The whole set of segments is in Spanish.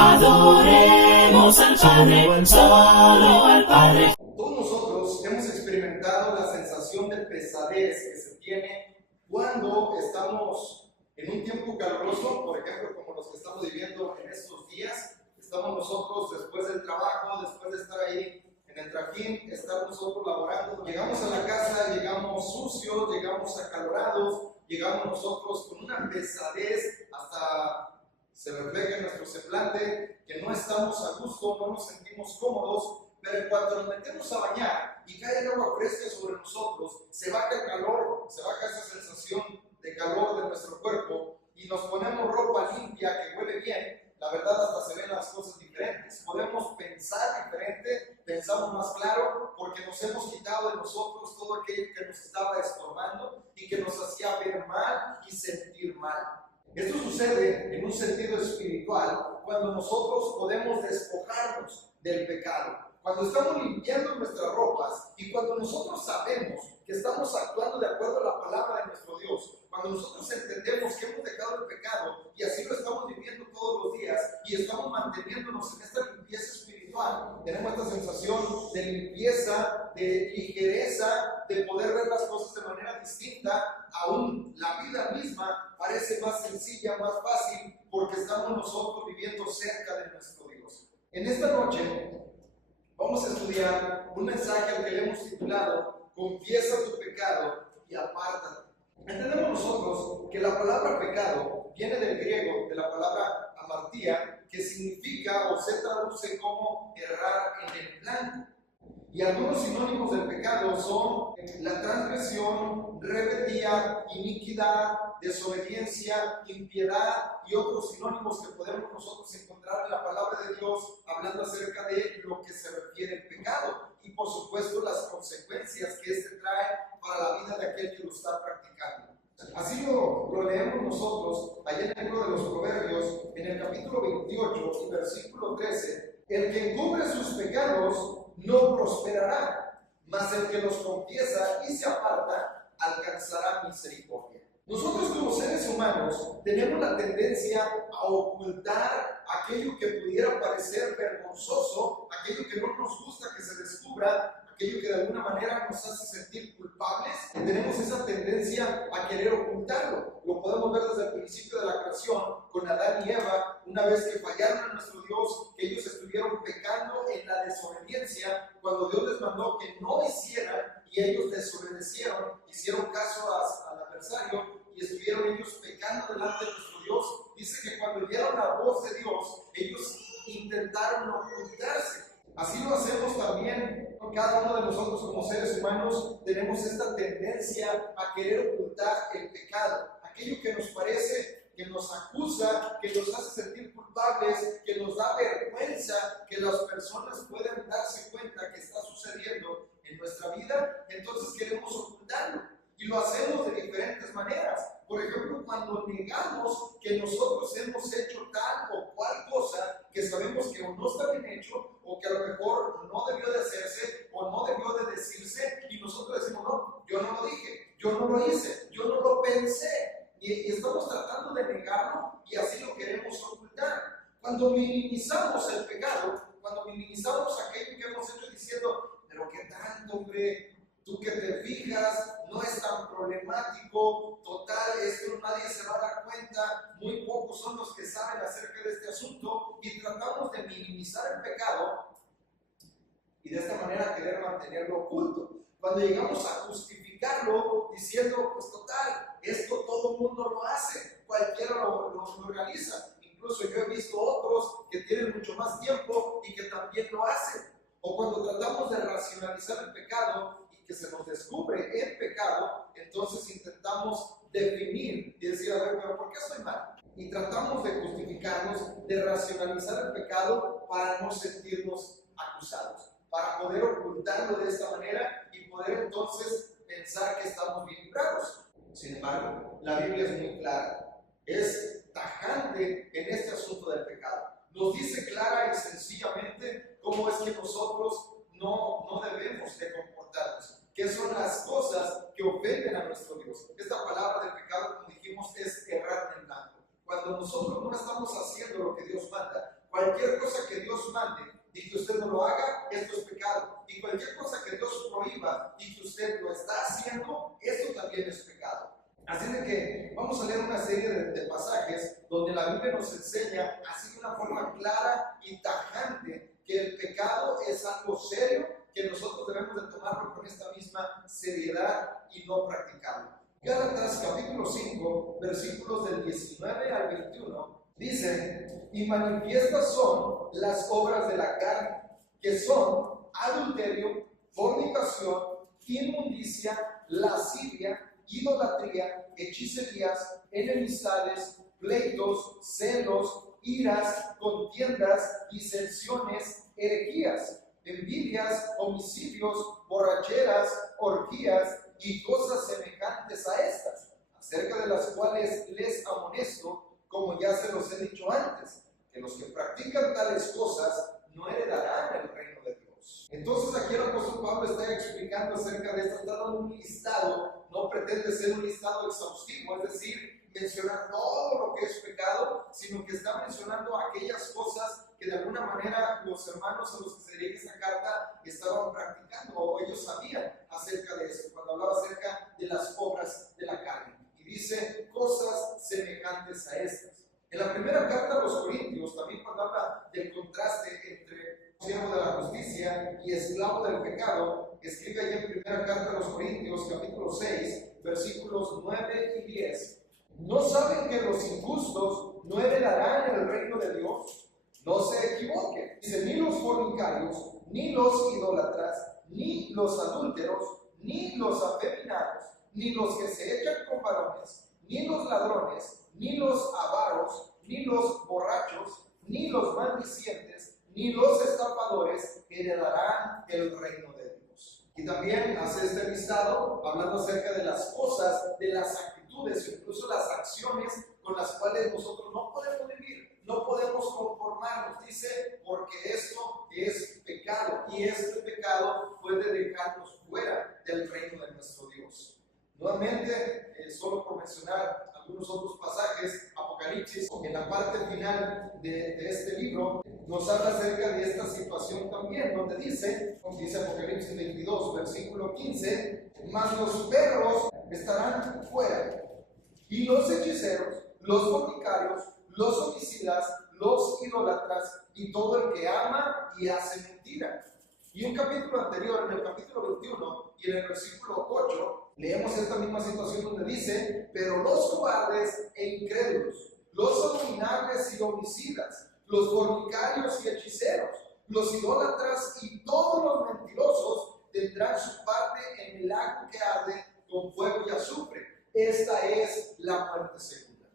Adoremos al Padre, solo al Padre. Todos nosotros hemos experimentado la sensación de pesadez que se tiene cuando estamos en un tiempo caluroso, por ejemplo, como los que estamos viviendo en estos días. Estamos nosotros después del trabajo, después de estar ahí en el trajín, estar nosotros laborando. Llegamos a la casa, llegamos sucios, llegamos acalorados, llegamos nosotros con una pesadez, hasta se refleja en nuestro semblante, que no estamos a gusto, no nos sentimos cómodos, pero cuando nos metemos a bañar y cae el agua fresca sobre nosotros, se baja el calor, se baja esa sensación de calor de nuestro cuerpo y nos ponemos ropa limpia que huele bien. La verdad, hasta se ven las cosas diferentes. Podemos pensar diferente, pensamos más claro, porque nos hemos quitado de nosotros todo aquello que nos estaba estorbando y que nos hacía ver mal y sentir mal. Esto sucede en un sentido espiritual cuando nosotros podemos despojarnos del pecado. Cuando estamos limpiando nuestras ropas y cuando nosotros sabemos que estamos actuando de acuerdo a la palabra de nuestro Dios, cuando nosotros entendemos que hemos dejado el pecado y así lo estamos viviendo todos los días y estamos manteniéndonos en esta limpieza espiritual, tenemos esta sensación de limpieza, de ligereza, de poder ver las cosas de manera distinta. Aún la vida misma parece más sencilla, más fácil, porque estamos nosotros viviendo cerca de nuestro Dios. En esta noche vamos a estudiar un mensaje al que le hemos titulado Confiesa tu pecado y apártate. Entendemos nosotros que la palabra pecado viene del griego, de la palabra amartía, que significa o se traduce como errar en el plan. Y algunos sinónimos del pecado son la transgresión, rebeldía, iniquidad, desobediencia, impiedad y otros sinónimos que podemos nosotros encontrar en la palabra de Dios hablando acerca de lo que se refiere al pecado y por supuesto las consecuencias que este trae para la vida de aquel que lo está practicando. Así lo leemos nosotros allá en el libro de los Proverbios, en el capítulo 28 y versículo 13. El que encubre sus pecados no prosperará, mas el que los confiesa y se aparta alcanzará misericordia. Nosotros como seres humanos tenemos la tendencia a ocultar aquello que pudiera parecer vergonzoso, aquello que no nos gusta que se descubra, aquello que de alguna manera nos hace sentir culpables. Tenemos esa tendencia a querer ocultarlo. Lo podemos ver desde el principio de la creación con Adán y Eva, una vez que fallaron a nuestro Dios, que ellos estuvieron pecando en la desobediencia, cuando Dios les mandó que no hicieran y ellos desobedecieron, hicieron caso al adversario y estuvieron ellos pecando delante de nuestro Dios. Dice que cuando oyeron la voz de Dios, ellos intentaron ocultarse. Así lo hacemos también. Cada uno de nosotros como seres humanos tenemos esta tendencia a querer ocultar el pecado, aquello que nos parece, que nos acusa, que nos hace sentir culpables, que nos da vergüenza, que las personas puedan darse cuenta que está sucediendo en nuestra vida. Entonces queremos ocultarlo y lo hacemos de diferentes maneras. Por ejemplo, cuando negamos que nosotros hemos hecho tal o cual cosa que sabemos que o no está bien hecho o que a lo mejor no debió de hacerse o no debió de decirse y nosotros decimos, no, yo no lo dije, yo no lo hice, yo no lo pensé y estamos tratando de negarlo y así lo queremos ocultar. Cuando minimizamos el pecado, cuando minimizamos aquello que hemos hecho diciendo, pero qué tanto, hombre, tú que te fijas, no es tan problemático, total, esto nadie se va a dar cuenta, muy pocos son los que saben acerca de este asunto y tratamos de minimizar el pecado y de esta manera querer mantenerlo oculto. Cuando llegamos a justificarlo diciendo, pues total, esto todo el mundo lo hace, cualquiera lo realiza, incluso yo he visto otros que tienen mucho más tiempo y que también lo hacen. O cuando tratamos de racionalizar el pecado que se nos descubre el pecado, entonces intentamos definir y decir, a ver, pero ¿por qué estoy mal? Y tratamos de justificarnos, de racionalizar el pecado para no sentirnos acusados, para poder ocultarlo de esta manera y poder entonces pensar que estamos bien librados. Sin embargo, la Biblia es muy clara, es tajante en este asunto del pecado. Nos dice clara y sencillamente cómo es que nosotros no debemos de comportarnos. ¿Qué son las cosas que ofenden a nuestro Dios? Esta palabra de pecado, como dijimos, es errar en el blanco. Cuando nosotros no estamos haciendo lo que Dios manda, Cualquier cosa que Dios mande y que usted no lo haga, esto es pecado. Y cualquier cosa que Dios prohíba y que usted lo está haciendo, esto también es pecado. Así de que vamos a leer una serie de pasajes donde la Biblia nos enseña así de una forma clara y tajante que el pecado es algo serio, que nosotros debemos de tomarlo con esta misma seriedad y no practicarlo. Gálatas capítulo 5, versículos del 19 al 21, dice: y manifiestas son las obras de la carne, que son adulterio, fornicación, inmundicia, lascivia, idolatría, hechicerías, enemistades, pleitos, celos, iras, contiendas, disensiones, herejías, envidias, homicidios, borracheras, orgías y cosas semejantes a estas, acerca de las cuales les amonesto, como ya se los he dicho antes, que los que practican tales cosas no heredarán el reino de Dios. Entonces aquí el apóstol Pablo está explicando acerca de esto, está dando un listado, no pretende ser un listado exhaustivo, es decir, mencionar todo lo que es pecado, sino que está mencionando aquellas cosas que de alguna manera los hermanos a los que se dirige esa carta estaban practicando o ellos sabían acerca de eso, cuando hablaba acerca de las obras de la carne. Y dice cosas semejantes a estas. En la primera carta a los Corintios, también cuando habla del contraste entre siervo de la justicia y esclavo del pecado, escribe allí en primera carta a los Corintios, capítulo 6, versículos 9 y 10. ¿No saben que los injustos no heredarán el reino de Dios? No se equivoquen. Dice, ni los fornicarios, ni los idólatras, ni los adúlteros, ni los afeminados, ni los que se echan con varones, ni los ladrones, ni los avaros, ni los borrachos, ni los maldicientes, ni los estafadores heredarán el reino de Dios. Y también hace este listado hablando acerca de las cosas, de las actitudes, incluso las acciones con las cuales nosotros no podemos vivir. No podemos conformarnos, dice, porque esto es pecado y este pecado puede dejarnos fuera del reino de nuestro Dios. Nuevamente, solo por mencionar algunos otros pasajes, Apocalipsis, en la parte final de este libro, nos habla acerca de esta situación también, donde dice Apocalipsis 22, versículo 15, mas los perros estarán fuera, y los hechiceros, los fornicarios, los homicidas, los idólatras y todo el que ama y hace mentira. Y un capítulo anterior, en el capítulo 21 y en el versículo 8, leemos esta misma situación donde dice: pero los cobardes e incrédulos, los abominables y homicidas, los fornicarios y hechiceros, los idólatras y todos los mentirosos tendrán su parte en el lago que arde con fuego y azufre. Esta es la muerte segunda.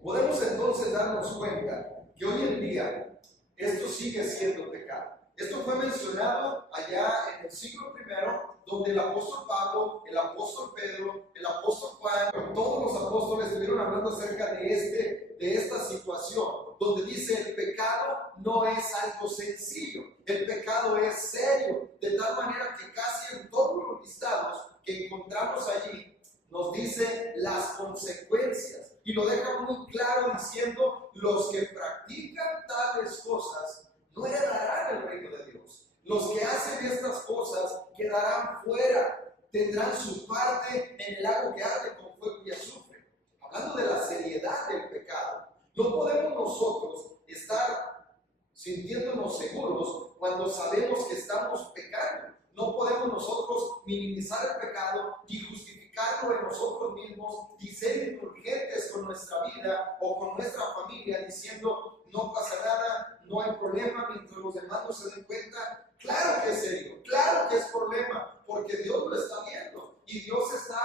Podemos entonces darnos cuenta que hoy en día esto sigue siendo pecado. Esto fue mencionado allá en el siglo I, donde el apóstol Pablo, el apóstol Pedro, el apóstol Juan, todos los apóstoles estuvieron hablando acerca de esta situación, donde dice el pecado no es algo sencillo, el pecado es serio, de tal manera que casi en todos los listados que encontramos allí nos dice las consecuencias y lo deja muy claro diciendo: los que practican tales cosas no heredarán el reino de Dios. Los que hacen estas cosas quedarán fuera, tendrán su parte en el lago que arde con fuego y azufre. Hablando de la seriedad del pecado, no podemos nosotros estar sintiéndonos seguros cuando sabemos que estamos pecando. No podemos nosotros minimizar el pecado y justificarlo en nosotros mismos y ser indulgentes con nuestra vida o con nuestra familia diciendo: no pasa nada, no hay problema, mientras los demás no se den cuenta. Claro que es serio, claro que es problema, porque Dios lo está viendo y Dios está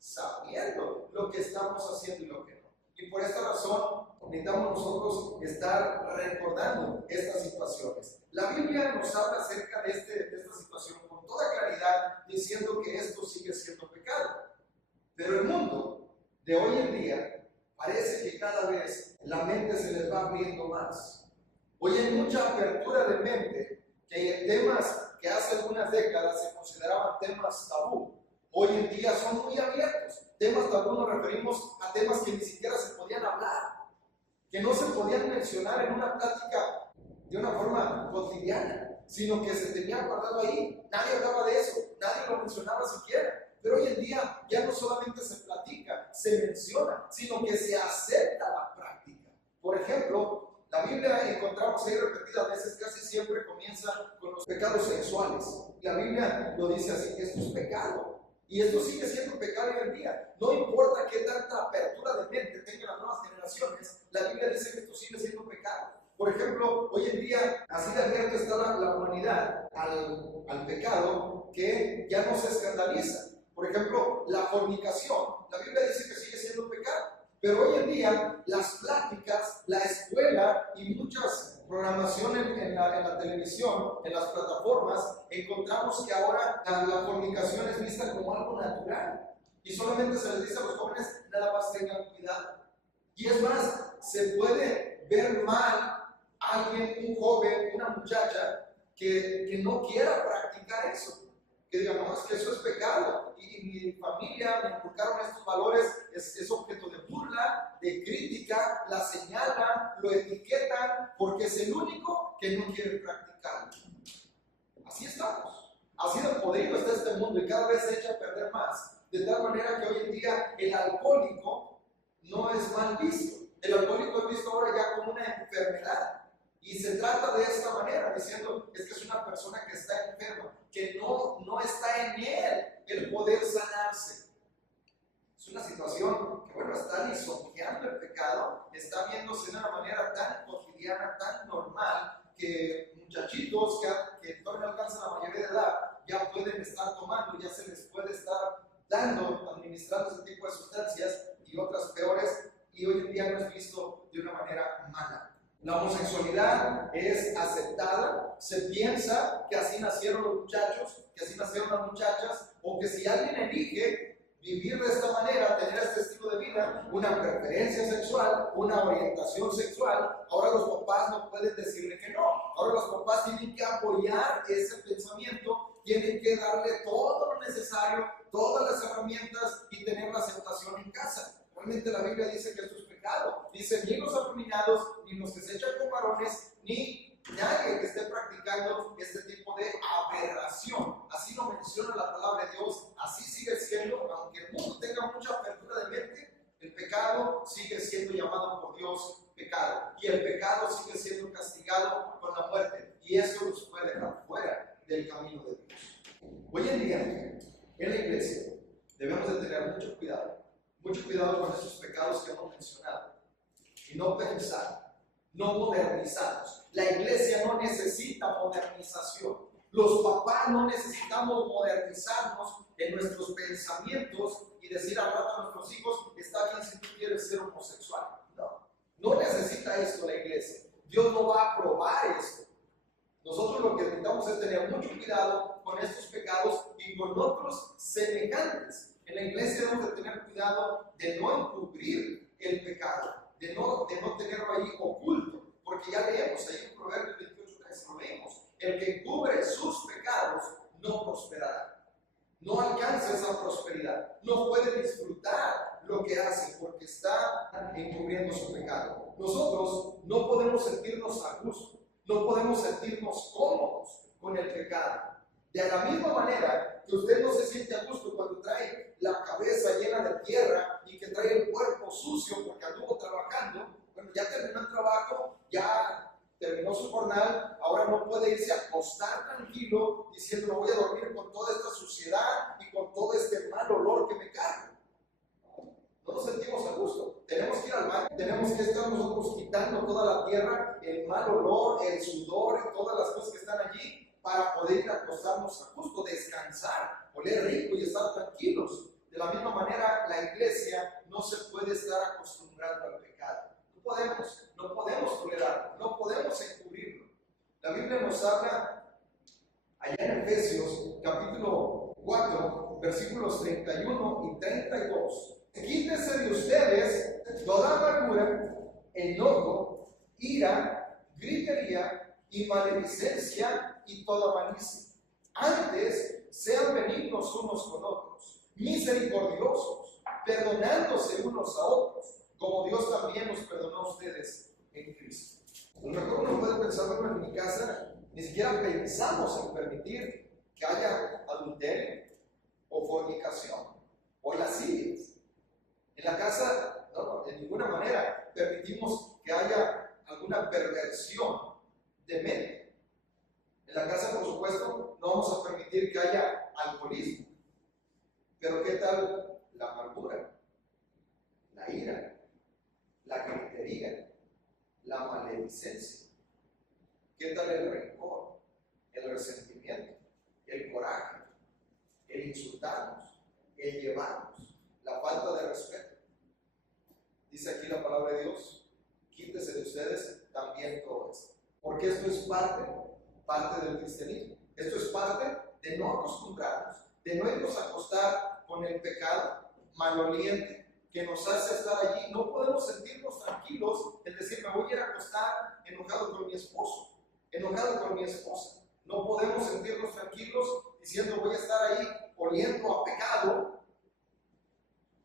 sabiendo lo que estamos haciendo y lo que no. Y por esta razón necesitamos nosotros estar recordando estas situaciones. La Biblia nos habla acerca de esta situación con toda claridad, diciendo que esto sigue siendo pecado. Pero el mundo de hoy en día parece que cada vez la mente se les va abriendo más. Hoy hay mucha apertura de mente, que temas que hace algunas décadas se consideraban temas tabú, hoy en día son muy abiertos. Temas tabú nos referimos a temas que ni siquiera se podían hablar, que no se podían mencionar en una plática de una forma cotidiana, sino que se tenía guardado ahí. Nadie hablaba de eso, nadie lo mencionaba siquiera. Pero hoy en día ya no solamente se platica, se menciona, sino que se acepta la práctica. Por ejemplo, la Biblia encontramos ahí repetidas veces, casi siempre comienza con los pecados sexuales. La Biblia lo dice así, que esto es pecado. Y esto sigue siendo pecado hoy en día. No importa qué tanta apertura de mente tengan las nuevas generaciones, la Biblia dice que esto sigue siendo pecado. Por ejemplo, hoy en día, así de abierta está la humanidad al pecado que ya no se escandaliza. Por ejemplo, la fornicación. La Biblia dice que sigue siendo pecado. Pero hoy en día, las pláticas, la escuela y muchas programaciones en la televisión, en las plataformas, encontramos que ahora la fornicación es vista como algo natural. Y solamente se les dice a los jóvenes, nada más tengan cuidado. Y es más, se puede ver mal a alguien, un joven, una muchacha, que no quiera practicar eso. Que digan, no, es que eso es pecado. Y mi familia me inculcaron estos valores, es objeto de burla, de crítica, la señalan, lo etiquetan, porque es el único que no quiere practicarlo. Así estamos. Así de podrido está este mundo y cada vez se echa a perder más. De tal manera que hoy en día el alcohólico no es mal visto. El alcohólico es visto ahora ya como una enfermedad. Y se trata de esta manera, diciendo, es que es una persona que está enferma, que no está en él el poder sanarse. Es una situación que, bueno, está lisonjeando el pecado, está viéndose de una manera tan cotidiana, tan normal, que muchachitos que todavía no alcanzan la mayoría de edad, ya pueden estar tomando, ya se les puede estar dando, administrando ese tipo de sustancias y otras peores, y hoy en día no es visto de una manera mala. La homosexualidad es aceptada, se piensa que así nacieron los muchachos, que así nacieron las muchachas, o que si alguien elige vivir de esta manera, tener este estilo de vida, una preferencia sexual, una orientación sexual, ahora los papás no pueden decirle que no. Ahora los papás tienen que apoyar ese pensamiento, tienen que darle todo lo necesario, todas las herramientas y tener la aceptación en casa. Realmente la Biblia dice que esto es pecado. Dice, ni los afeminados, ni los que se echan con varones, ni nadie que esté practicando este tipo de aberración. Así lo menciona la palabra de Dios. Así sigue siendo, aunque el mundo tenga mucha apertura de mente, el pecado sigue siendo llamado por Dios pecado. Y el pecado sigue siendo castigado con la muerte. Y eso nos puede dejar fuera del camino de Dios. Hoy en día, en la iglesia, debemos de tener mucho cuidado con esos pecados que hemos mencionado y no pensar, no modernizarnos. La iglesia no necesita modernización. Los papás no necesitamos modernizarnos en nuestros pensamientos y decir al rato a nuestros hijos, está bien si tú quieres ser homosexual. No necesita esto la iglesia. Dios no va a aprobar esto. Nosotros lo que necesitamos es tener mucho cuidado con estos pecados y con otros semejantes. En la iglesia debemos de tener cuidado de no encubrir el pecado, de no tenerlo ahí oculto, porque ya leemos ahí en Proverbios 28, que lo leemos, el que encubre sus pecados no prosperará, no alcanza esa prosperidad, no puede disfrutar lo que hace porque está encubriendo su pecado. Nosotros no podemos sentirnos a gusto, no podemos sentirnos cómodos con el pecado. De la misma manera que usted no se siente a gusto cuando trae la cabeza llena de tierra y que trae el cuerpo sucio porque anduvo trabajando, bueno, ya terminó el trabajo, ya terminó su jornal, ahora no puede irse a acostar tranquilo diciendo, no voy a dormir con toda esta suciedad y con todo este mal olor que me carga. No nos sentimos a gusto, tenemos que ir al baño, tenemos que estar nosotros quitando toda la tierra, el mal olor, el sudor y todas las cosas que están allí, para poder ir a acostarnos a gusto, descansar, oler rico y estar tranquilos. De la misma manera, la iglesia no se puede estar acostumbrando al pecado. No podemos tolerarlo, no podemos encubrirlo. La Biblia nos habla allá en Efesios capítulo 4, versículos 31 y 32. Quítese de ustedes toda amargura, enojo, ira, gritería y maledicencia y toda malicia. Antes, sean benignos unos con otros, misericordiosos, perdonándose unos a otros, como Dios también nos perdonó a ustedes en Cristo. A lo mejor uno puede desarrollo en mi casa, ni siquiera pensamos en permitir que haya adulterio o fornicación o lascivias. En la casa, no, de ninguna manera permitimos que haya alguna perversión de mente. En la casa, por supuesto, no vamos a permitir que haya alcoholismo. Pero ¿qué tal la amargura, la ira, la gritería, la maledicencia? ¿Qué tal el rencor, el resentimiento, el coraje, el insultarnos, el llevarnos, la falta de respeto? Dice aquí la palabra de Dios: quítese de ustedes también todo esto. Porque esto es parte del cristianismo. Esto es parte de no acostumbrarnos, de no irnos a acostar con el pecado maloliente que nos hace estar allí. No podemos sentirnos tranquilos en decir, me voy a ir a acostar enojado con mi esposo, enojado con mi esposa. No podemos sentirnos tranquilos diciendo, voy a estar ahí oliendo a pecado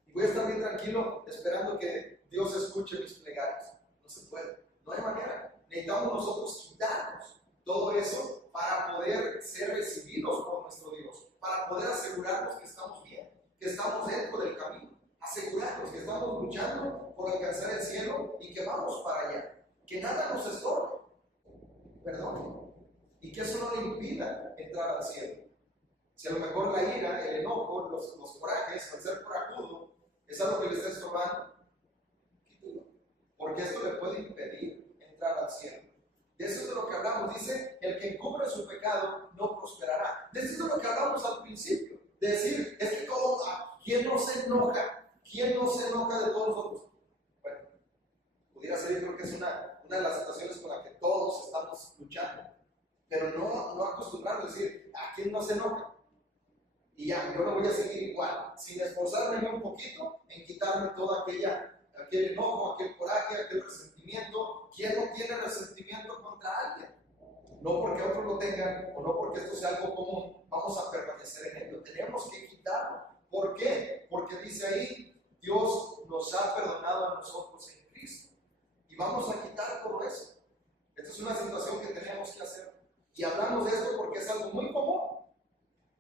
y voy a estar bien tranquilo esperando que Dios escuche mis plegarias. No se puede, no hay manera. Necesitamos nosotros quitarnos todo eso para poder ser recibidos por nuestro Dios, para poder asegurarnos que estamos bien, que estamos dentro del camino, asegurarnos que estamos luchando por alcanzar el cielo y que vamos para allá, que nada nos estorbe, perdón, y que eso no le impida entrar al cielo. Si a lo mejor la ira, el enojo, los corajes, el ser corajudo, es algo que le está estorbando, quítelo, porque esto le puede impedir entrar al cielo. De eso es de lo que hablamos. Dice, el que encubre su pecado no prosperará. De eso es de lo que hablamos al principio. De decir, es que ¿quién no se enoja? ¿Quién no se enoja de todos nosotros? Bueno, pudiera ser, yo creo que es una de las situaciones con la que todos estamos luchando. Pero no acostumbrarnos a decir, ¿a quién no se enoja? Y ya, yo no voy a seguir igual, sin esforzarme un poquito en quitarme todo aquel enojo, aquel coraje, aquel resentimiento. ¿Quién no tiene resentimiento contra alguien? No porque otros lo tengan o no porque esto sea algo común, vamos a permanecer en ello. Tenemos que quitarlo. ¿Por qué? Porque dice ahí, Dios nos ha perdonado a nosotros en Cristo. Y vamos a quitar todo eso. Esta es una situación que tenemos que hacer. Y hablamos de esto porque es algo muy común.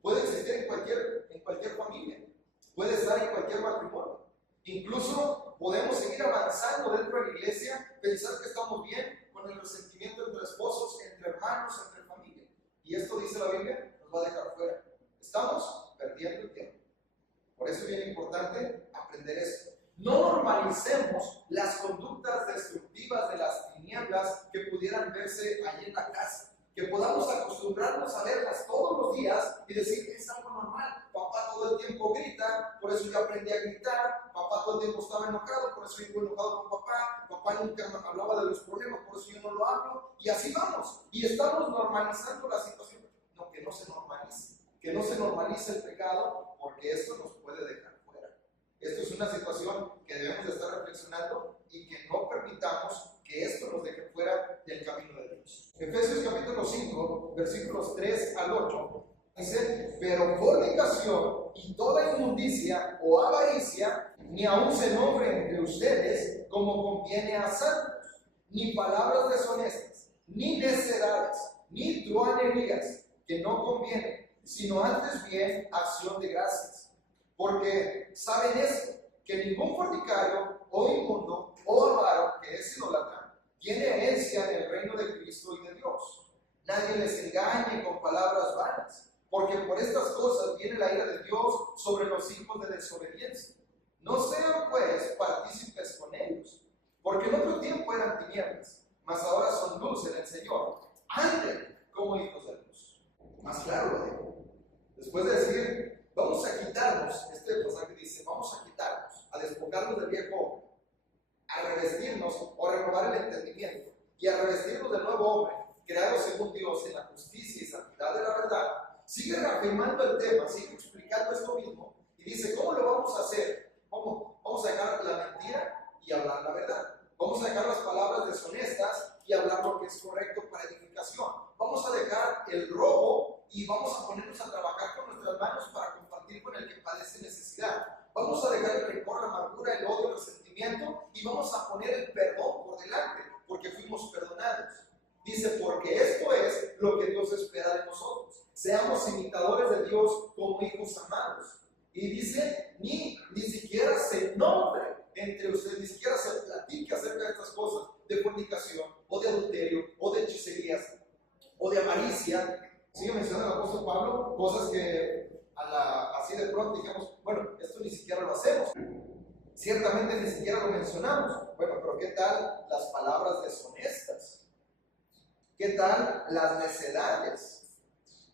Puede existir en cualquier familia. Puede estar en cualquier matrimonio. Incluso podemos seguir avanzando dentro de la iglesia, pensar que estamos bien con el resentimiento entre esposos, entre hermanos, entre familia. Y esto dice la Biblia, nos va a dejar fuera. Estamos perdiendo el tiempo. Por eso es bien importante aprender esto. No normalicemos las conductas destructivas de las tinieblas que pudieran verse allí en la casa. Que podamos acostumbrarnos a verlas todos los días y decir que es algo normal. Papá todo el tiempo grita, por eso yo aprendí a gritar. Papá todo el tiempo estaba enojado, por eso yo vivo enojado con papá. Papá nunca me hablaba de los problemas, por eso yo no lo hablo. Y así vamos. Y estamos normalizando la situación. No, que no se normalice. Que no se normalice el pecado, porque esto nos puede dejar fuera. Esto es una situación que debemos de estar reflexionando y que no permitamos que esto nos deje fuera del camino de Dios. Efesios capítulo 5, versículos 3 al 8, dice, pero fornicación y toda inmundicia o avaricia, ni aun se nombre entre ustedes como conviene a santos, ni palabras deshonestas, ni necedades, ni truanerías, que no convienen, sino antes bien acción de gracias. Porque saben esto, que ningún fornicario o inmundo o avaro, que es idólatra, tiene herencia en el reino de Cristo y de Dios. Nadie les engañe con palabras vanas, porque por estas cosas viene la ira de Dios sobre los hijos de desobediencia. No sean pues partícipes con ellos, porque en otro tiempo eran tinieblas, mas ahora son luz en el Señor. Anden como hijos de luz. Más claro lo digo. Después de decir, vamos a quitarnos, este pasaje dice, vamos a quitarnos, a despojarnos del viejo hombre, a revestirnos o renovar el entendimiento y a revestirnos del nuevo hombre, creado según Dios en la justicia y santidad de la verdad. Sigue reafirmando el tema, sigue explicando esto mismo y dice, ¿cómo lo vamos a hacer? ¿Cómo? Vamos a dejar la mentira y hablar la verdad. Vamos a dejar las palabras deshonestas y hablar lo que es correcto para edificación. Vamos a dejar el robo y vamos a ponernos a trabajar con nuestras manos para compartir con el que padece necesidad. Vamos a dejar el rencor, la amargura, el odio, el resentimiento y vamos a poner el perdón por delante, porque fuimos perdonados. Dice, porque esto es lo que Dios espera de nosotros. Seamos imitadores de Dios como hijos amados. Y dice, ni siquiera se nombre entre ustedes, ni siquiera se platique acerca de estas cosas de fornicación, o de adulterio, o de hechicerías, o de avaricia. Sigue mencionando el apóstol Pablo cosas que así de pronto dijimos, bueno, esto ni siquiera lo hacemos. Ciertamente ni siquiera lo mencionamos. Bueno, pero ¿qué tal las palabras deshonestas? ¿Qué tal las necedades?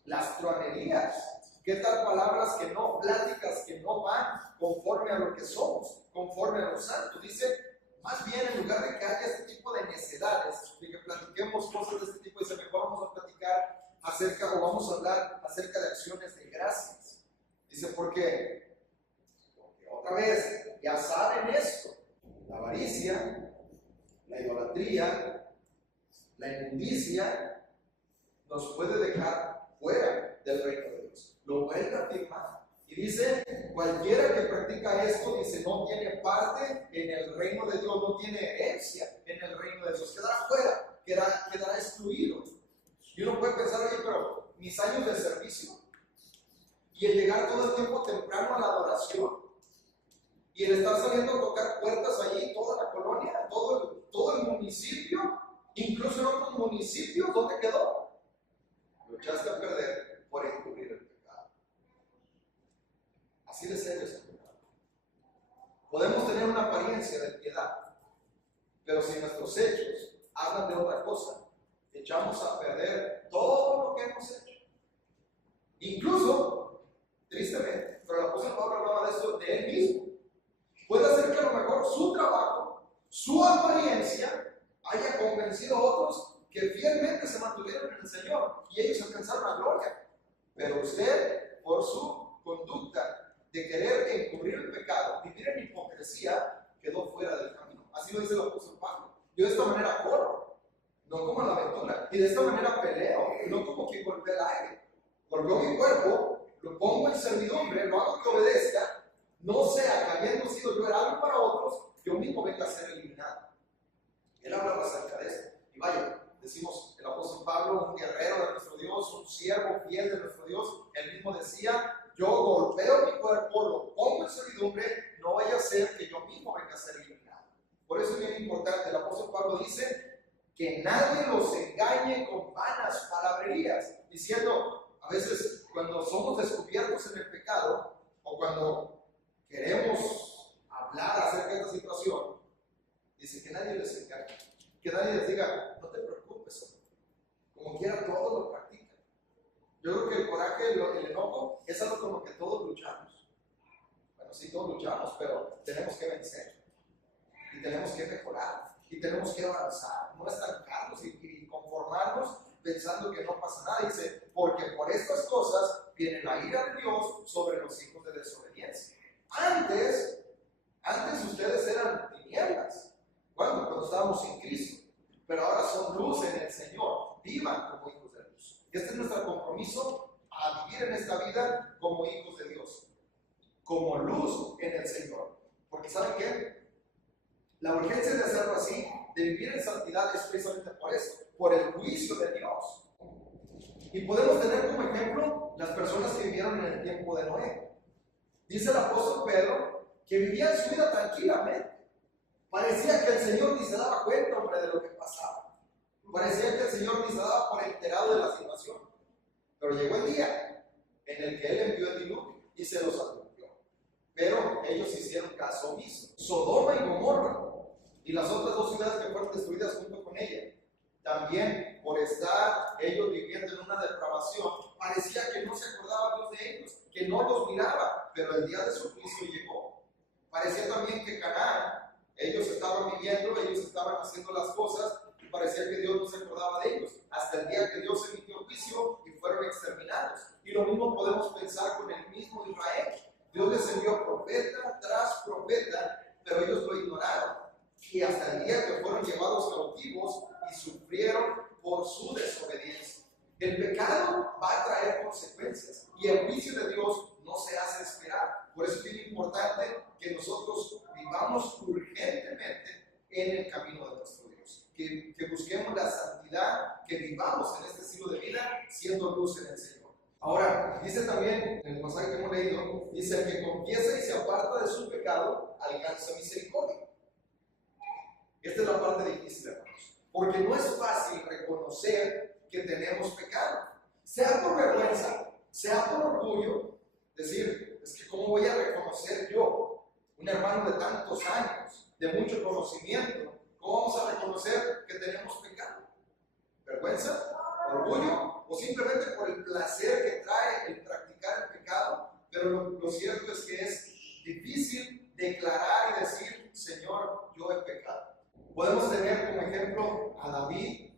Las truanerías. ¿Qué tal palabras que no, pláticas que no van conforme a lo que somos, conforme a los santos? Dice, más bien en lugar de que haya este tipo de necedades, de que platiquemos cosas de este tipo, dice, mejor vamos a platicar acerca, o vamos a hablar acerca de acciones de gracias. Dice, porque otra vez, ya saben esto, la avaricia, la idolatría, la inmundicia, nos puede dejar fuera del reino de Dios. Lo vuelve a afirmar. Y dice, cualquiera que practica esto, dice, no tiene parte en el reino de Dios, no tiene herencia en el reino de Dios. Quedará fuera, quedará excluido. Y uno puede pensar, oye, pero mis años de servicio, y el llegar todo el tiempo temprano a la adoración, y el estar saliendo a tocar puertas allí, toda la colonia, todo el municipio, incluso en otros municipios, ¿dónde quedó? Lo echaste a perder por encubrir el pecado. Así de serio es el pecado. Podemos tener una apariencia de piedad, pero si nuestros hechos hablan de otra cosa, echamos a perder todo lo que hemos hecho. Incluso, tristemente, pero el apóstol Pablo hablaba de esto de él mismo. Puede ser que a lo mejor su trabajo, su apariencia, haya convencido a otros que fielmente se mantuvieron en el Señor y ellos alcanzaron la gloria. Pero usted, por su conducta de querer encubrir el pecado, vivir en hipocresía, quedó fuera del camino. Así lo dice el apóstol Pablo. Yo de esta manera corro, no como en la aventura, y de esta manera peleo, no como quien golpea el aire. Golpeo mi cuerpo, lo pongo en servidumbre, lo hago que obedezca. No sea que habiendo sido yo heraldo para otros, yo mismo venga a ser eliminado. Él hablaba acerca de esto. Y vaya, decimos el apóstol Pablo, un guerrero de nuestro Dios, un siervo fiel de nuestro Dios, él mismo decía, yo golpeo mi cuerpo, lo pongo en servidumbre, no vaya a ser que yo mismo venga a ser eliminado. Por eso es bien importante, el apóstol Pablo dice que nadie los engañe con vanas palabrerías, diciendo, a veces cuando somos descubiertos en el pecado, o cuando queremos hablar acerca de esta situación, dice que nadie les engañe, que nadie les diga, no te preocupes, como quiera todos lo practican. Yo creo que el coraje, el enojo, es algo con lo que todos luchamos. Bueno, sí, todos luchamos, pero tenemos que vencer, y tenemos que mejorar, y tenemos que avanzar, no estancarnos y conformarnos pensando que no pasa nada. Dice, porque por estas cosas viene la ira de Dios sobre los hijos de desobediencia. Antes ustedes eran tinieblas, cuando estábamos sin Cristo, pero ahora son luz en el Señor. Vivan como hijos de luz. Este es nuestro compromiso a vivir en esta vida como hijos de Dios, como luz en el Señor. Porque ¿saben qué? La urgencia de hacerlo así, de vivir en santidad, es precisamente por eso, por el juicio de Dios. Y podemos tener como ejemplo las personas que vivieron en el tiempo de Noé. Dice el apóstol Pedro que vivían su vida tranquilamente. Parecía que el Señor ni se daba cuenta, hombre, de lo que pasaba. Parecía que el Señor ni se daba por enterado de la situación. Pero llegó el día en el que Él envió el diluvio y se los advirtió. Pero ellos hicieron caso omiso. Sodoma y Gomorra y las otras dos ciudades que fueron destruidas junto con ella, también por estar ellos viviendo en una depravación, parecía que no se acordaba Dios de ellos, que no los miraba, pero el día de su juicio llegó. Parecía también que Canaán, ellos estaban viviendo, ellos estaban haciendo las cosas, y parecía que Dios no se acordaba de ellos, hasta el día que Dios emitió juicio y fueron exterminados. Y lo mismo podemos pensar con el mismo Israel. Dios les envió profeta tras profeta, pero ellos lo ignoraron. Y hasta el día que fueron llevados cautivos y sufrieron por su desobediencia. El pecado va a traer consecuencias y el juicio de Dios no se hace esperar. Por eso es bien importante que nosotros vivamos urgentemente en el camino de nuestro Dios. Que busquemos la santidad que vivamos en este estilo de vida siendo luz en el Señor. Ahora, dice también en el pasaje que hemos leído, dice: el que confiesa y se aparta de su pecado alcanza misericordia. Esta es la parte difícil, hermanos, porque no es fácil reconocer que tenemos pecado, sea por vergüenza, sea por orgullo. Decir, es que ¿cómo voy a reconocer yo, un hermano de tantos años, de mucho conocimiento, cómo vamos a reconocer que tenemos pecado? ¿Vergüenza? ¿Orgullo? ¿O simplemente por el placer que trae el practicar el pecado? Pero lo cierto es que es difícil declarar y decir: Señor, yo he pecado. Podemos tener como ejemplo a David,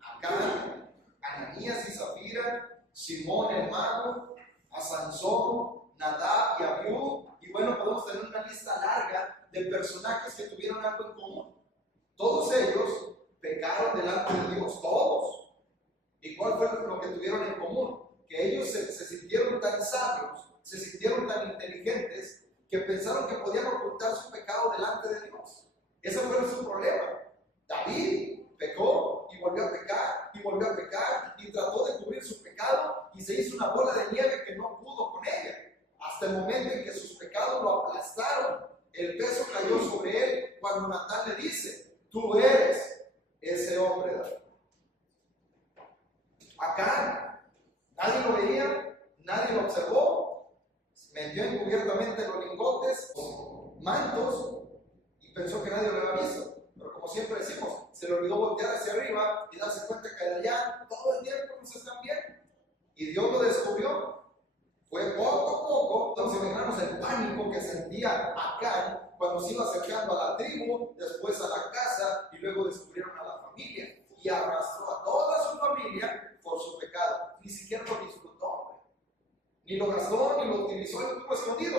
a Acán, a Ananías y Zafira, Simón el mago, a Sansón, Nadab y Abiú, y bueno, podemos tener una lista larga de personajes que tuvieron algo en común. Todos ellos pecaron delante de Dios, todos. ¿Y cuál fue lo que tuvieron en común? Que ellos se sintieron tan sabios, se sintieron tan inteligentes, que pensaron que podían ocultar su pecado delante de Dios. Ese fue su problema. David pecó y volvió a pecar y volvió a pecar y trató de cubrir su pecado y se hizo una bola de nieve que no pudo con ella, hasta el momento en que sus pecados lo aplastaron. El peso cayó sobre él cuando Natán le dice: tú eres ese hombre, David. Acá nadie lo veía, nadie lo observó, metió encubiertamente los lingotes, los mantos, y pensó que nadie lo había visto. Pero como siempre decimos, se le olvidó voltear hacia arriba y darse cuenta que de allá todo el tiempo nos están viendo. Y Dios lo descubrió. Fue poco a poco. Entonces imaginamos el pánico que sentía Acán cuando se iba acercando a la tribu, después a la casa, y luego descubrieron a la familia. Y arrastró a toda su familia por su pecado. Ni siquiera lo disfrutó. Ni lo gastó, ni lo utilizó, y lo tuvo escondido.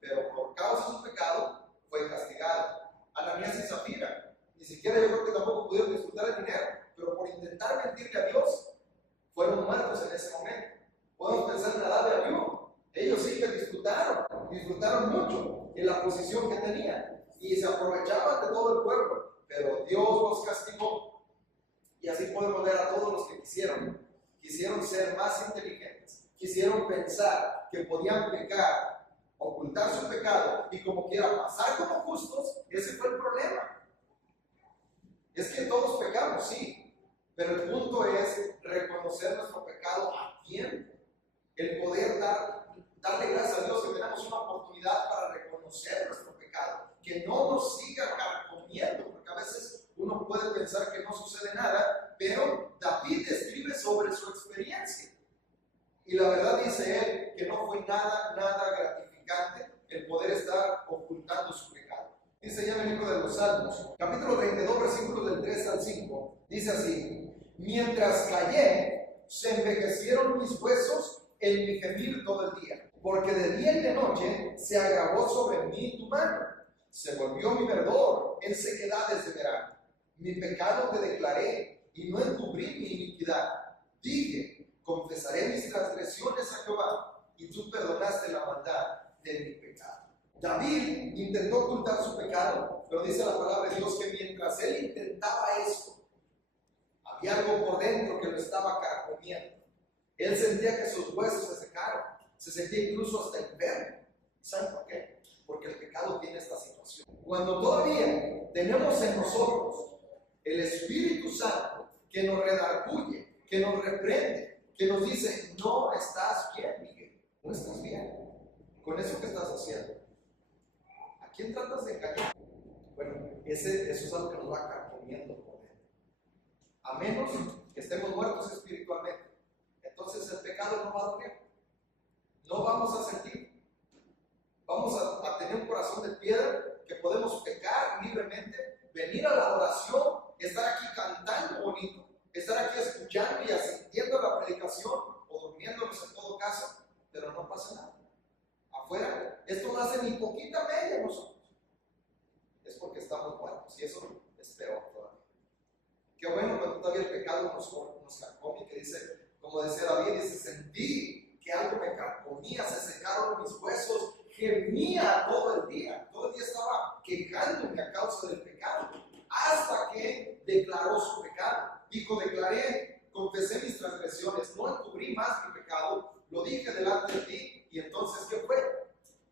Pero por causa de su pecado fue castigado. Ananías y Zafira, ni siquiera yo creo que tampoco pudieron disfrutar el dinero, pero por intentar mentirle a Dios, fueron muertos en ese momento. Podemos pensar en Nadab y Abiú. Ellos sí que disfrutaron mucho en la posición que tenían y se aprovechaban de todo el pueblo, pero Dios los castigó. Y así podemos ver a todos los que quisieron ser más inteligentes, quisieron pensar que podían pecar, ocultar su pecado y como quiera pasar como justos. Ese fue el problema. Es que todos pecamos, sí, pero el punto es reconocer nuestro pecado a tiempo. El poder darle gracias a Dios que tenemos una oportunidad para reconocer nuestro pecado, que no nos siga carcomiendo, porque a veces uno puede pensar que no sucede nada, pero David escribe sobre su experiencia. Y la verdad, dice él, que no fue nada gratificante el poder estar ocultando su pecado. Dice ya en el libro de los Salmos, capítulo 32, versículos del 3 al 5, dice así: mientras callé, se envejecieron mis huesos en mi gemir todo el día, porque de día y de noche se agravó sobre mí tu mano. Se volvió mi verdor en sequedades de verano. Mi pecado te declaré y no encubrí mi iniquidad. Dije: confesaré mis transgresiones a Jehová, y tú perdonaste la maldad de mi pecado. David intentó ocultar su pecado, pero dice la palabra de Dios que mientras él intentaba esto, había algo por dentro que lo estaba carcomiendo. Él sentía que sus huesos se secaron, se sentía incluso hasta enfermo. ¿Saben por qué? Porque el pecado tiene esta situación. Cuando todavía tenemos en nosotros el Espíritu Santo que nos redarguye, que nos reprende, que nos dice: no estás bien, Miguel, no estás bien con eso que estás haciendo. ¿A quién tratas de engañar? Bueno, eso es algo que nos va carcomiendo por dentro. A menos que estemos muertos espiritualmente, entonces el pecado no va a doler. No vamos a sentir. Vamos a tener un corazón de piedra, que podemos pecar libremente, venir a la adoración, estar aquí cantando bonito, estar aquí escuchando y asintiendo la predicación o durmiéndonos en todo caso, pero no pasa nada. Afuera, esto no hace ni poquita media en nosotros. Es porque estamos muertos y eso es peor todavía. Qué bueno cuando todavía el pecado nos carcome, que dice, como decía David, dice: sentí que algo me carcomía, se secaron mis huesos, gemía todo el día estaba quejándome a causa del pecado, hasta que declaró su pecado. Dijo, declaré, confesé mis transgresiones, no encubrí más mi pecado, lo dije delante de ti, y entonces, ¿qué fue?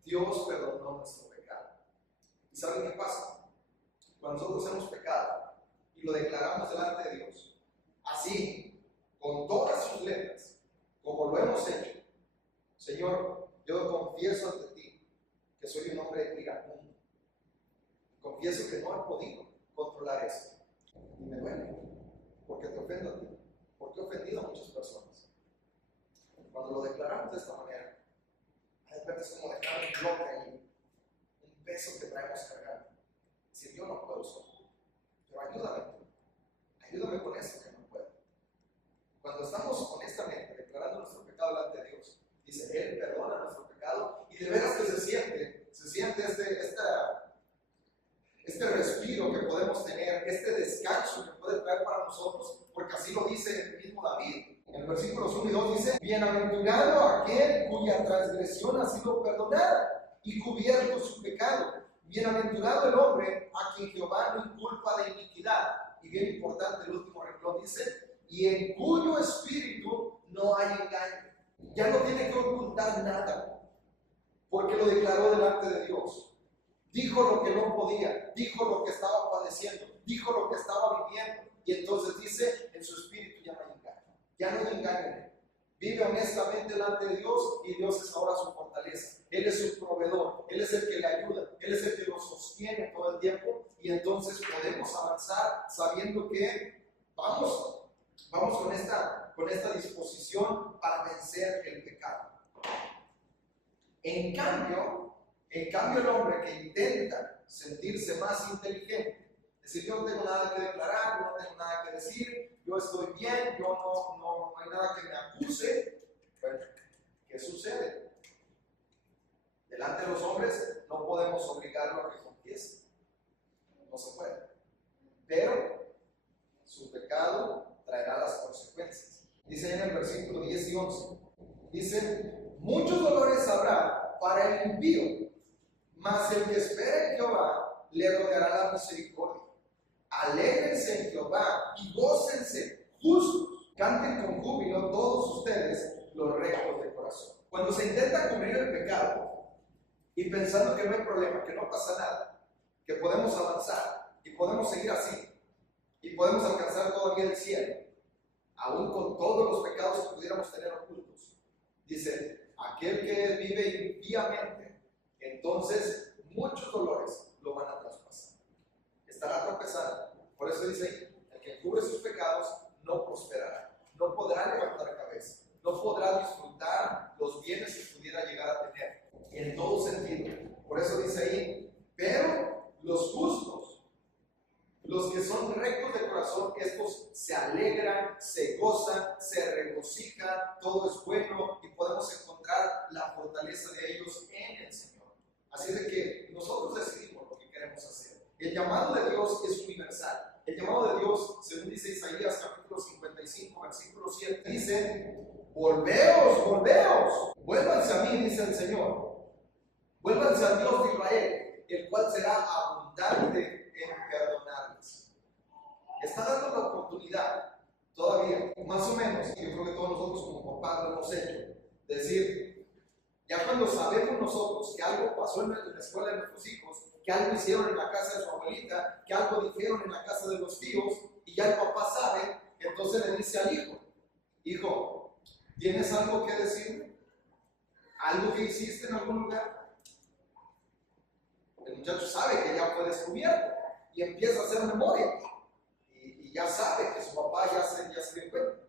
Dios perdonó nuestro pecado. ¿Y saben qué pasa? Cuando nosotros hemos pecado y lo declaramos delante de Dios, así, con todas sus letras, como lo hemos hecho, Señor, yo confieso ante ti que soy un hombre iracundo. Confieso que no he podido controlar esto. Y me duele, porque te ofendo a ti, porque he ofendido a muchas personas. Cuando lo declaramos de esta manera, de repente es como dejar un bloque ahí, un peso que traemos cargando. Es decir, yo no puedo solo, pero ayúdame con esto que no puedo. Cuando estamos honestamente declarando nuestro pecado delante de Dios, dice, Él perdona nuestro pecado, y de veras que se siente este respiro que podemos tener, este descanso que puede traer para nosotros, porque así lo dice el mismo David. En el versículos 1 y 2 dice, bienaventurado aquel cuya transgresión ha sido perdonada y cubierto su pecado. Bienaventurado el hombre a quien Jehová no inculpa de iniquidad. Y bien importante, el último renglón dice, y en cuyo espíritu no hay engaño. Ya no tiene que ocultar nada, porque lo declaró delante de Dios. Dijo lo que no podía, dijo lo que estaba padeciendo, dijo lo que estaba viviendo, y entonces dice, en su espíritu ya no hay engaño. Ya no hay engaño. Vive honestamente delante de Dios, y Dios es ahora su fortaleza. Él es su proveedor, Él es el que le ayuda, Él es el que lo sostiene todo el tiempo, y entonces podemos avanzar sabiendo que vamos con esta disposición para vencer el pecado. En cambio, el hombre que intenta sentirse más inteligente, es decir, yo no tengo nada que declarar, yo no tengo nada que decir, yo estoy bien, yo no hay nada que me acuse, bueno, ¿qué sucede? Delante de los hombres no podemos obligarlo a que confiese, no se puede, pero su pecado traerá las consecuencias. Dice ahí en el versículo 10 y 11, dice, muchos dolores habrá para el impío, mas el que espera en Jehová le rodeará la misericordia. Alégrense en Jehová y gócense justos. Canten con júbilo todos ustedes los rectos de corazón. Cuando se intenta cubrir el pecado y pensando que no hay problema, que no pasa nada, que podemos avanzar y podemos seguir así y podemos alcanzar todavía el cielo, aún con todos los pecados que pudiéramos tener ocultos, dice, aquel que vive impíamente, entonces muchos dolores lo van a traspasar. Estará tropezando. Por eso dice ahí, el que cubre sus pecados no prosperará, no podrá levantar cabeza, no podrá disfrutar los bienes que pudiera llegar a tener, en todo sentido. Por eso dice ahí, pero los justos, los que son rectos de corazón, estos se alegran, se gozan, se regocijan, todo es bueno y podemos encontrar la fortaleza de ellos en el Señor. Así de que nosotros decidimos lo que queremos hacer. El llamado de Dios es universal. El llamado de Dios, según dice Isaías capítulo 55, versículo 7, dice, volveos, vuélvanse a mí, dice el Señor. Vuélvanse al Dios de Israel, el cual será abundante en perdonarles. Está dando la oportunidad, todavía, más o menos, y yo creo que todos nosotros como papás lo hemos hecho, decir, ya cuando sabemos nosotros que algo pasó en la escuela de nuestros hijos, que algo hicieron en la casa de su abuelita, que algo dijeron en la casa de los tíos, y ya el papá sabe, entonces le dice al hijo, hijo, ¿tienes algo que decirme? ¿Algo que hiciste en algún lugar? El muchacho sabe que ya fue descubierto y empieza a hacer memoria y ya sabe que su papá ya se dio cuenta.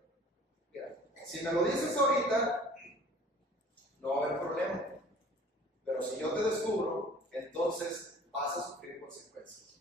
Mira, si me lo dices ahorita, no va a haber problema, pero si yo te descubro, entonces vas a sufrir consecuencias.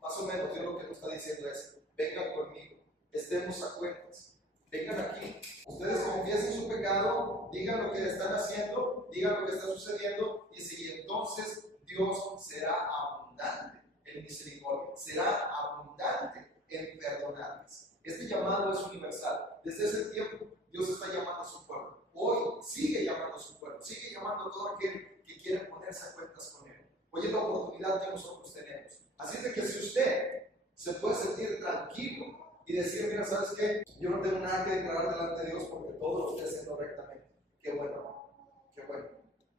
Más o menos, Dios lo que nos está diciendo es, vengan conmigo, estemos a cuentas, vengan aquí, ustedes confiesen su pecado, digan lo que están haciendo, digan lo que está sucediendo, y entonces Dios será abundante en misericordia, será abundante en perdonarles. Este llamado es universal. Desde ese tiempo Dios está llamando a su pueblo. Hoy sigue llamando a su pueblo, sigue llamando a todo aquel que quiere ponerse a cuentas con Él. Hoy es la oportunidad que nosotros tenemos. Así de que si usted se puede sentir tranquilo y decir, mira, ¿sabes qué? Yo no tengo nada que declarar delante de Dios porque todo lo estoy haciendo rectamente. Qué bueno, qué bueno.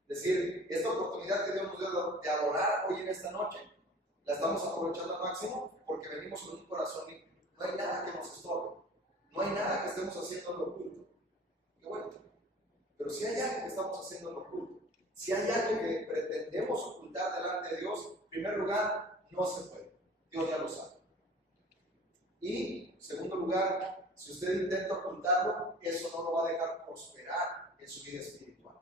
Decir, esta oportunidad que Dios nos dio de adorar hoy en esta noche, la estamos aprovechando al máximo porque venimos con un corazón limpio. No hay nada que nos estorbe. No hay nada que estemos haciendo en lo oculto. Qué bueno. Pero si hay algo que estamos haciendo en lo oculto, si hay algo que pretendemos ocultar delante de Dios, en primer lugar, no se puede. Dios ya lo sabe. Y, en segundo lugar, si usted intenta ocultarlo, eso no lo va a dejar prosperar en su vida espiritual.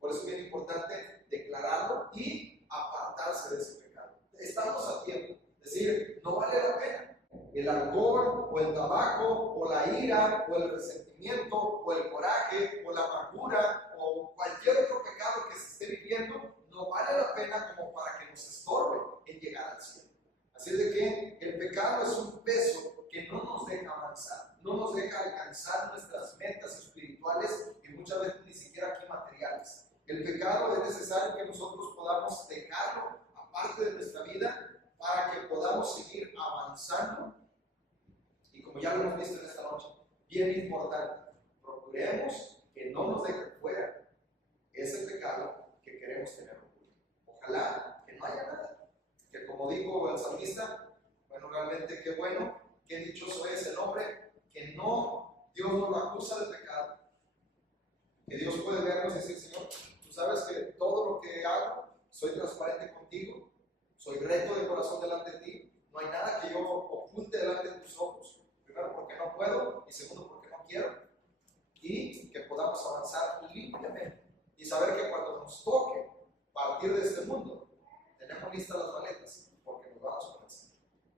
Por eso es bien importante declararlo y apartarse de ese pecado. Estamos a tiempo. Es decir, no vale la pena. El alcohol, o el tabaco, o la ira, o el resentimiento, o el coraje, o la amargura, o cualquier otro pecado que se esté viviendo, no vale la pena como para que nos estorbe en llegar al cielo. Así es de que el pecado es un peso que no nos deja avanzar, no nos deja alcanzar nuestras metas espirituales y muchas veces ni siquiera aquí materiales. El pecado es necesario que nosotros podamos dejarlo aparte de nuestra vida para que podamos seguir avanzando. Y como ya lo hemos visto en esta noche, bien importante, procuremos que no nos deje fuera ese pecado que queremos tener. Ojalá que no haya nada, que como dijo el salmista, bueno, realmente qué bueno, qué dichoso es el hombre que no, Dios no lo acusa de pecado, que Dios puede vernos y decir, Señor, tú sabes que todo lo que hago, soy transparente contigo, soy recto de corazón delante de ti, no hay nada que yo